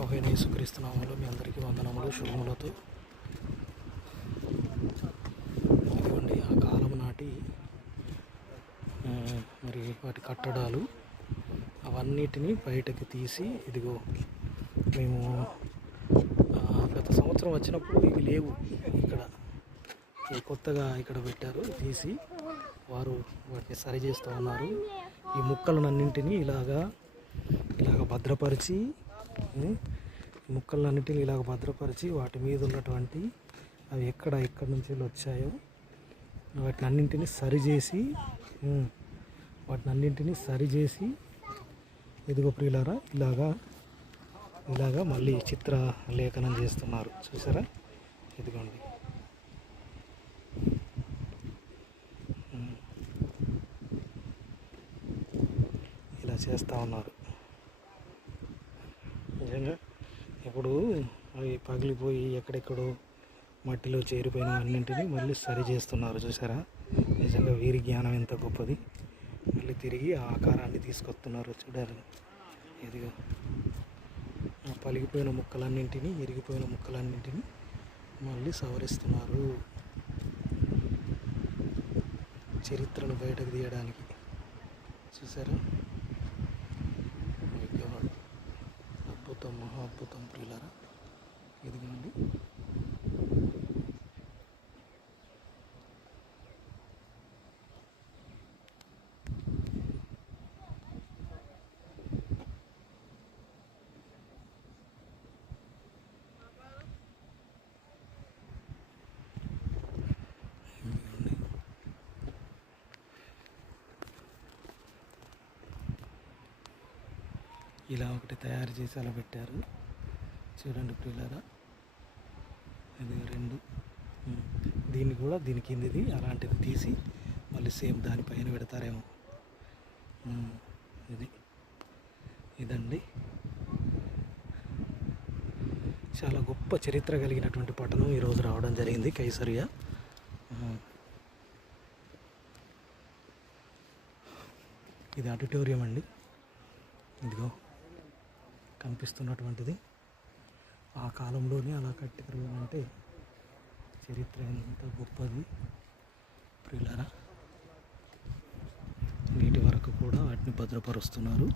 ఓహైన యేసుక్రీస్తునామంలో మీ అందరికీ వందనములు శుభములతో. ఇదిగోండి ఆ కాలం నాటి మరి వాటి కట్టడాలు అవన్నిటిని బయటకు తీసి ఇదిగో మేము గత సంవత్సరం వచ్చినప్పుడు ఇవి లేవు. ఇక్కడ కొత్తగా ఇక్కడ పెట్టారు తీసి వారు వాటిని సరి చేస్తూ ఉన్నారు. ఈ ముక్కలన్నింటినీ ఇలాగా ఇలాగ భద్రపరిచి ముక్కలన్నిటిని ఇలాగ భద్రపరిచి వాటి మీద ఉన్నటువంటి అవి ఎక్కడ ఎక్కడి నుంచి వచ్చాయో వాటిని అన్నింటినీ సరిచేసి వాటిని అన్నింటినీ సరిచేసి ఇదిగో ప్రియులారా ఇలాగా ఇలాగా మళ్ళీ చిత్ర లేఖనం చేస్తున్నారు. చూసారా? ఇదిగోండి. ఇలా చేస్తూ ఉన్నారు. నిజంగా ఇప్పుడు అవి పగిలిపోయి ఎక్కడెక్కడో మట్టిలో చేరిపోయిన అన్నింటినీ మళ్ళీ సరి చేస్తున్నారు చూసారా నిజంగా వీరి జ్ఞానం ఎంత గొప్పది. మళ్ళీ తిరిగి ఆ ఆకారాన్ని తీసుకొస్తున్నారు చూడాలి ఇదిగో ఆ పలిగిపోయిన ముక్కలన్నింటినీ ఇరిగిపోయిన ముక్కలన్నింటినీ మళ్ళీ సవరిస్తున్నారు. చరిత్రను బయటకు తీయడానికి. చూసారా అద్భుతం మహా అద్భుతం ప్రియులరా ఇదిగోండి ఇదిగోండి. ఇలా ఒకటి తయారు చేసి అలా పెట్టారు. చూడండి పిల్లరా. ఇది రెండు. దీన్ని కూడా దీని కిందిది అలాంటిది తీసి మళ్ళీ సేమ్ దానిపైన పెడతారేమో. ఇది. ఇదండి. చాలా గొప్ప చరిత్ర కలిగినటువంటి పట్టణం ఈరోజు రావడం జరిగింది కైసరియా ఇది ఆడిటోరియం అండి. ఇదిగో. కనిపిస్తున్నటువంటిది. ఆ కాలంలోనే అలా కట్టారు చరిత్ర ఎంత గొప్పది. ప్రియులరా నేటి వరకు కూడా వాటిని భద్రపరుస్తున్నారు.